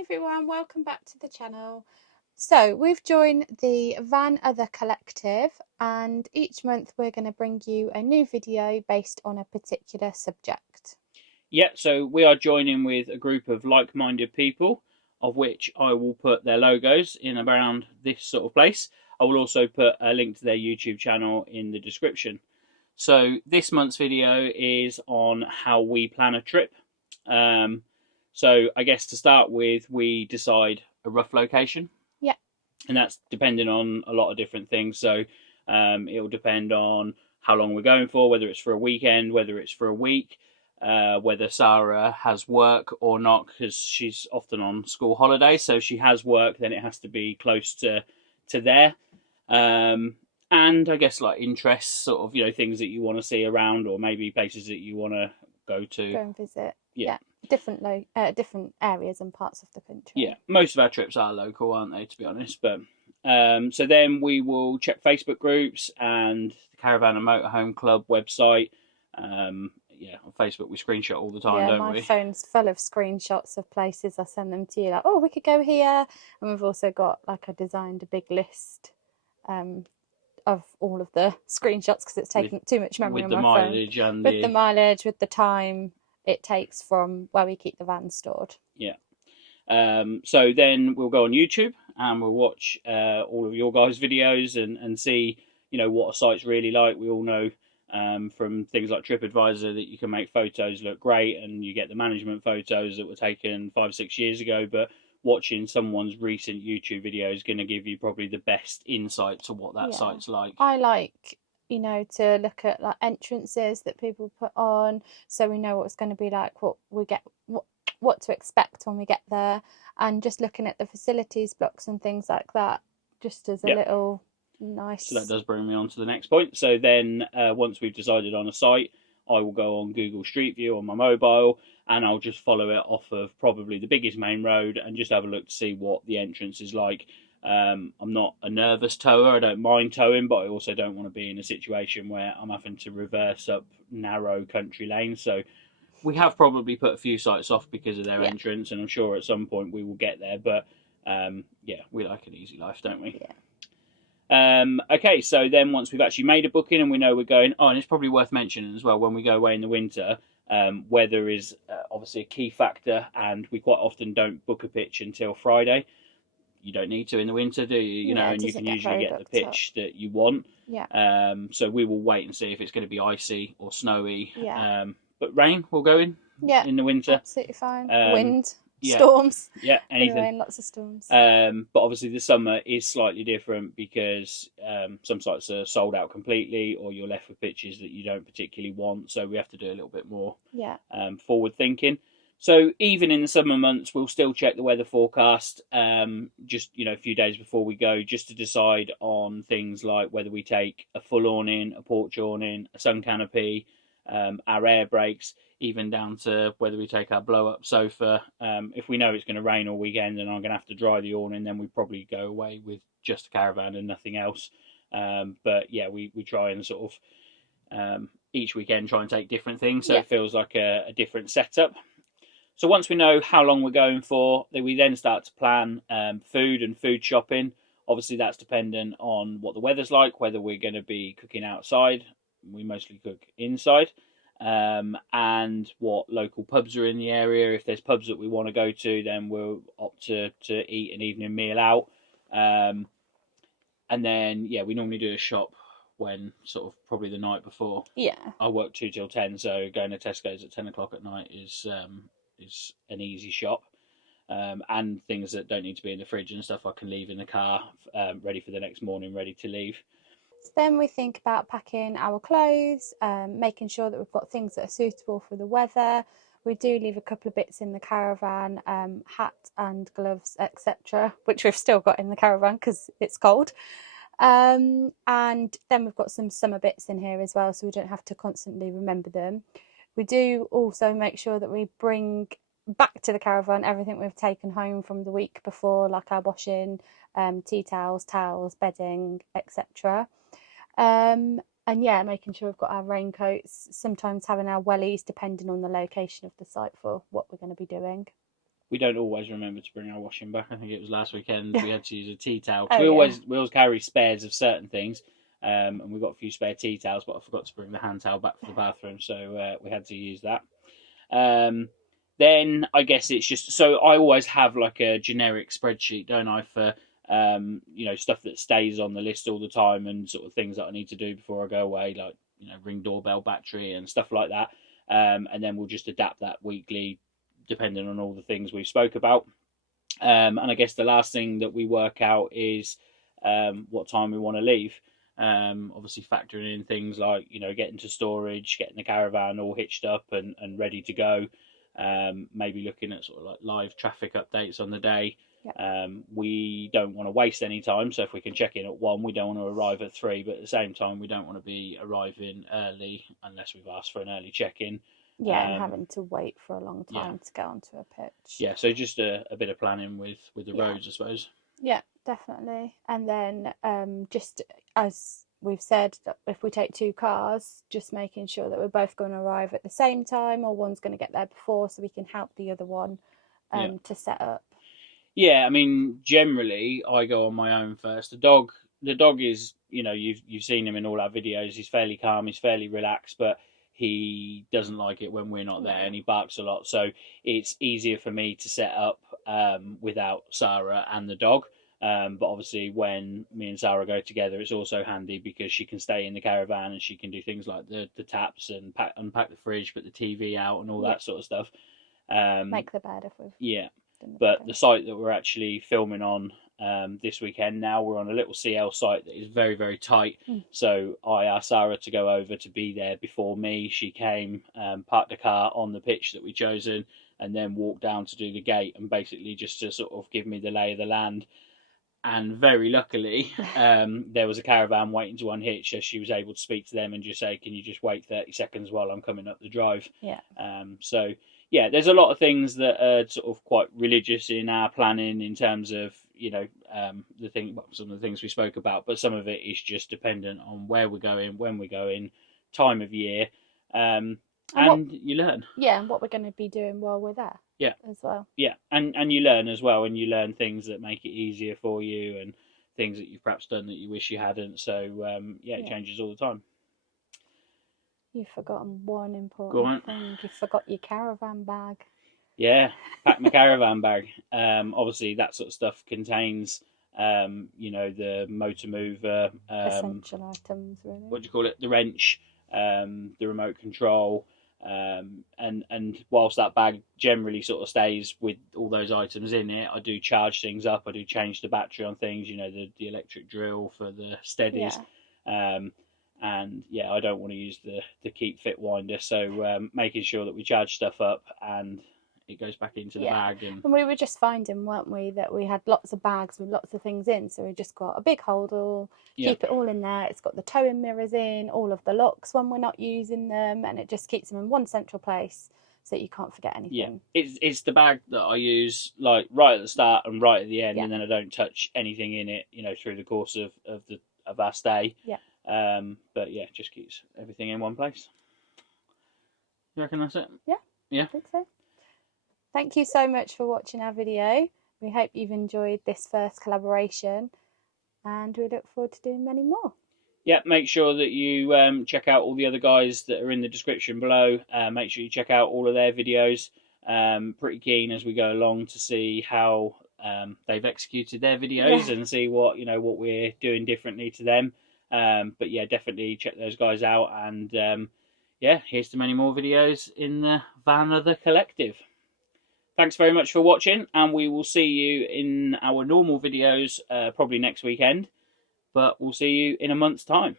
everyone, welcome back to the channel. So we've joined the Vanother Collective, and each month we're going to bring you a new video based on a particular subject. Yeah, so we are joining with a group of like-minded people, of which I will put their logos in around this sort of place. I will also put a link to their YouTube channel in the description. So this month's video is on how we plan a trip. So I guess to start with, we decide a rough location. Yeah. And that's depending on a lot of different things. So it'll depend on how long we're going for, whether it's for a weekend, whether it's for a week, whether Sara has work or not, because she's often on school holidays. So if she has work, then it has to be close to there. And I guess like interests, sort of, things that you want to see around, or maybe places that you want to go and visit. Yeah. Different areas and parts of the country. Yeah, most of our trips are local, aren't they, to be honest? But so then we will check Facebook groups and the Caravan and Motorhome Club website. On Facebook we screenshot all the time, don't we? My phone's full of screenshots of places. I send them to you, like, oh, we could go here. And we've also got, like, I designed a big list of all of the screenshots because it's taking too much memory on my phone. With the mileage, with the time it takes from where we keep the van stored. Yeah. So then we'll go on YouTube and we'll watch all of your guys' videos and see, what a site's really like. We all know from things like TripAdvisor that you can make photos look great, and you get the management photos that were taken 5-6 years ago. But watching someone's recent YouTube video is going to give you probably the best insight to what that site's like. I like, to look at like entrances that people put on, so we know what it's going to be like, what to expect when we get there, and just looking at the facilities blocks and things like that, just as a little nice. So that does bring me on to the next point. So then once we've decided on a site, I will go on Google Street View on my mobile, and I'll just follow it off of probably the biggest main road and just have a look to see what the entrance is like. I'm not a nervous tower. I don't mind towing, but I also don't want to be in a situation where I'm having to reverse up narrow country lanes. So we have probably put a few sites off because of their entrance, and I'm sure at some point we will get there. But we like an easy life, don't we? Yeah. Okay, so then once we've actually made a booking and we know we're going, and it's probably worth mentioning as well, when we go away in the winter, weather is obviously a key factor, and we quite often don't book a pitch until Friday. You don't need to in the winter, do you? And you can usually get the pitch that you want. Yeah. So we will wait and see if it's going to be icy or snowy. Yeah. But rain will go in. Yeah. In the winter. Absolutely fine. Wind. Yeah. Storms. Yeah, anything. Rain, lots of storms. But obviously the summer is slightly different because some sites are sold out completely, or you're left with pitches that you don't particularly want. So we have to do a little bit more forward thinking. So even in the summer months, we'll still check the weather forecast just, a few days before we go, just to decide on things like whether we take a full awning, a porch awning, a sun canopy, our air brakes, even down to whether we take our blow-up sofa. If we know it's going to rain all weekend and I'm going to have to dry the awning, then we probably go away with just a caravan and nothing else. But yeah, we try and sort of each weekend try and take different things, so it feels like a different setup. So once we know how long we're going for, we then start to plan food and food shopping. Obviously, that's dependent on what the weather's like, whether we're going to be cooking outside. We mostly cook inside. And what local pubs are in the area. If there's pubs that we want to go to, then we'll opt to eat an evening meal out. And then, we normally do a shop when sort of probably the night before. Yeah. I work 2 till 10, so going to Tesco's at 10 o'clock at night is an easy shop. And things that don't need to be in the fridge and stuff I can leave in the car, ready for the next morning, ready to leave. So then we think about packing our clothes, making sure that we've got things that are suitable for the weather. We do leave a couple of bits in the caravan, hat and gloves, etc., which we've still got in the caravan because it's cold. And then we've got some summer bits in here as well, so we don't have to constantly remember them. We do also make sure that we bring back to the caravan everything we've taken home from the week before, like our washing, tea towels, bedding, etc. And making sure we've got our raincoats, sometimes having our wellies depending on the location of the site for what we're going to be doing. we don't always remember to bring our washing back. I think it was last weekend we had to use a tea towel. Oh, we always carry spares of certain things, and we've got a few spare tea towels, but I forgot to bring the hand towel back for the bathroom, so we had to use that. Then I guess it's just, so I always have like a generic spreadsheet, don't I, for stuff that stays on the list all the time and sort of things that I need to do before I go away, like ring doorbell, battery, and stuff like that. And then we'll just adapt that weekly, depending on all the things we spoke about. And I guess the last thing that we work out is what time we want to leave. Obviously factoring in things like getting to storage, getting the caravan all hitched up and ready to go. Maybe looking at sort of like live traffic updates on the day. We don't want to waste any time, so if we can check in at 1, we don't want to arrive at 3, but at the same time we don't want to be arriving early unless we've asked for an early check-in. And having to wait for a long time to get onto a pitch. So just a bit of planning with the roads, I suppose. Yeah, definitely. And then just as we've said, if we take 2 cars, just making sure that we're both going to arrive at the same time, or one's going to get there before, so we can help the other one to set up. Yeah, I mean, generally I go on my own first. The dog is, you've seen him in all our videos. He's fairly calm, he's fairly relaxed, but he doesn't like it when we're not there, and he barks a lot. So it's easier for me to set up without Sara and the dog. But obviously, when me and Sara go together, it's also handy because she can stay in the caravan and she can do things like the taps and unpack the fridge, put the TV out, and all that sort of stuff. Make the bed if we've But the site that we're actually filming on this weekend, now we're on a little CL site that is very, very tight. So I asked Sara to go over to be there before me. She came, parked the car on the pitch that we'd chosen, and then walked down to do the gate, and basically just to sort of give me the lay of the land. And very luckily, there was a caravan waiting to unhitch, so she was able to speak to them and just say, "Can you just wait 30 seconds while I'm coming up the drive?" So yeah, there's a lot of things that are sort of quite religious in our planning in terms of some of the things we spoke about, but some of it is just dependent on where we're going, when we're going, time of year, and you learn. And what we're going to be doing while we're there. As well. And you learn as well, and you learn things that make it easier for you, and things that you've perhaps done that you wish you hadn't. So it changes all the time. You've forgotten one important thing. You forgot your caravan bag. Yeah, pack my caravan bag. Obviously, that sort of stuff contains, the motor mover, essential items, really. What do you call it? The wrench, the remote control, and whilst that bag generally sort of stays with all those items in it, I do charge things up. I do change the battery on things. The electric drill for the steadies. And I don't want to use the keep fit winder, so making sure that we charge stuff up and it goes back into the bag. And we were just finding, weren't we, that we had lots of bags with lots of things in, so we just got a big holdall, keep it all in there. It's got the towing mirrors in, all of the locks when we're not using them, and it just keeps them in one central place so that you can't forget anything. It's the bag that I use like right at the start and right at the end, and then I don't touch anything in it through the course of our stay. But it just keeps everything in one place. You reckon that's it? I think so. Thank you so much for watching our video. We hope you've enjoyed this first collaboration, and we look forward to doing many more. Make sure that you check out all the other guys that are in the description below. Make sure you check out all of their videos. Pretty keen as we go along to see how they've executed their videos and see what we're doing differently to them. But definitely check those guys out, and here's to many more videos in the Vanother Collective. Thanks very much for watching, and we will see you in our normal videos probably next weekend, but we'll see you in a month's time.